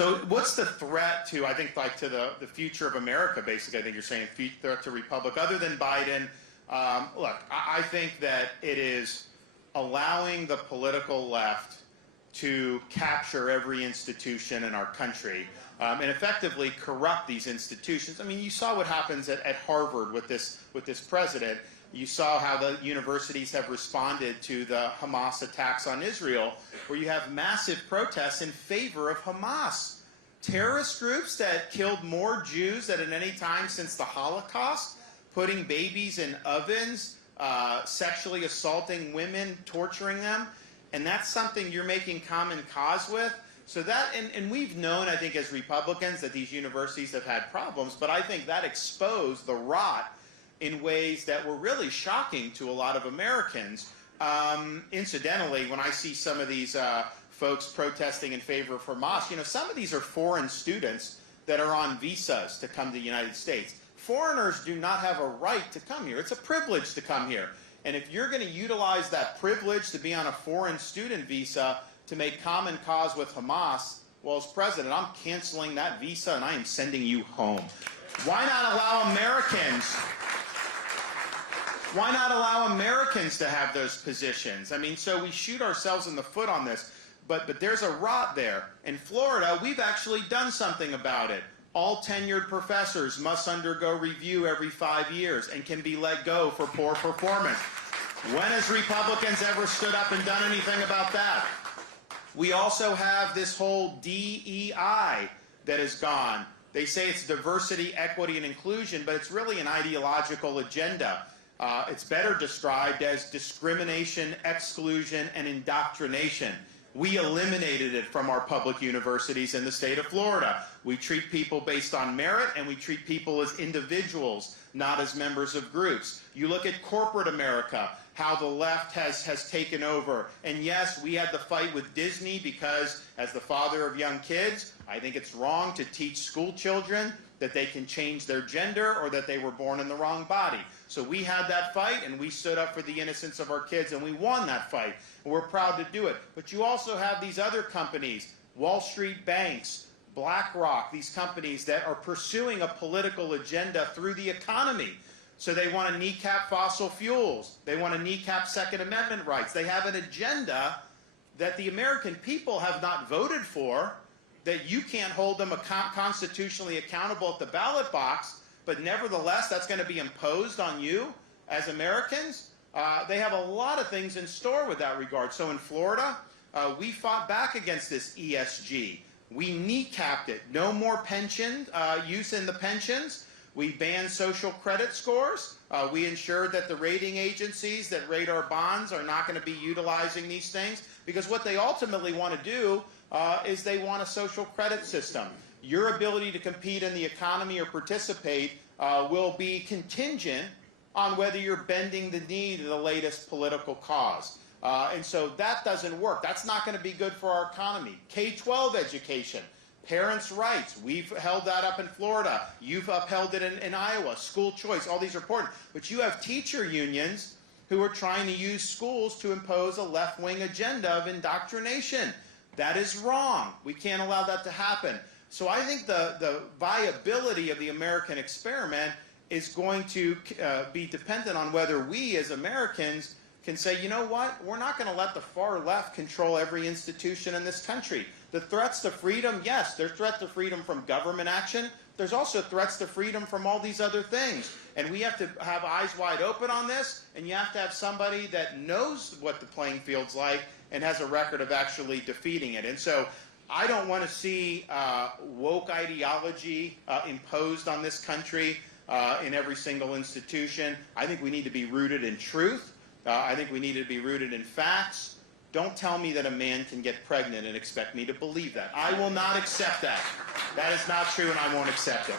So what's the threat to, I think, like to the future of America, basically, I think you're saying, threat to Republic, other than Biden? Look, I think that it is allowing the political left to capture every institution in our country and effectively corrupt these institutions. I mean, you saw what happens at Harvard with this president. You saw how the universities have responded to the Hamas attacks on Israel, where you have massive protests in favor of Hamas. Terrorist groups that killed more Jews than at any time since the Holocaust, putting babies in ovens, sexually assaulting women, torturing them. And that's something you're making common cause with. So that, and we've known, I think, as Republicans, that these universities have had problems, but I think that exposed the rot in ways that were really shocking to a lot of Americans. Incidentally, when I see some of these folks protesting in favor of Hamas, you know, some of these are foreign students that are on visas to come to the United States. Foreigners do not have a right to come here. It's a privilege to come here. And if you're going to utilize that privilege to be on a foreign student visa to make common cause with Hamas, well, as president, I'm canceling that visa and I am sending you home. Why not allow Americans? Why not allow Americans to have those positions? I mean, so we shoot ourselves in the foot on this, but there's a rot there. In Florida, we've actually done something about it. All tenured professors must undergo review every 5 years and can be let go for poor performance. When has Republicans ever stood up and done anything about that? We also have this whole DEI that is gone. They say it's diversity, equity, and inclusion, but it's really an ideological agenda. It's better described as discrimination, exclusion, and indoctrination. We eliminated it from our public universities in the state of Florida. We treat people based on merit, and we treat people as individuals, not as members of groups. You look at corporate America, how the left has taken over. And yes, we had the fight with Disney because, as the father of young kids, I think it's wrong to teach school children that they can change their gender or that they were born in the wrong body. So we had that fight, and we stood up for the innocence of our kids, and we won that fight. And we're proud to do it. But you also have these other companies, Wall Street banks, BlackRock, these companies that are pursuing a political agenda through the economy. So they want to kneecap fossil fuels. They want to kneecap Second Amendment rights. They have an agenda that the American people have not voted for, that you can't hold them constitutionally accountable at the ballot box, but nevertheless, that's going to be imposed on you as Americans. They have a lot of things in store with that regard. So in Florida, we fought back against this ESG. We kneecapped it. No more pension use in the pensions. We banned social credit scores. We ensured that the rating agencies that rate our bonds are not going to be utilizing these things, because what they ultimately want to do is they want a social credit system. Your ability to compete in the economy or participate will be contingent on whether you're bending the knee to the latest political cause. And so that doesn't work. That's not going to be good for our economy. K-12 education, parents' rights. We've held that up in Florida. You've upheld it in Iowa. School choice, all these are important. But you have teacher unions who are trying to use schools to impose a left-wing agenda of indoctrination. That is wrong. We can't allow that to happen. So I think the viability of the American experiment is going to be dependent on whether we as Americans can say, you know what, we're not going to let the far left control every institution in this country. The threats to freedom, yes, there's threats to freedom from government action. There's also threats to freedom from all these other things. And we have to have eyes wide open on this, and you have to have somebody that knows what the playing field's like and has a record of actually defeating it. And so I don't want to see woke ideology imposed on this country in every single institution. I think we need to be rooted in truth. I think we need to be rooted in facts. Don't tell me that a man can get pregnant and expect me to believe that. I will not accept that. That is not true, and I won't accept it.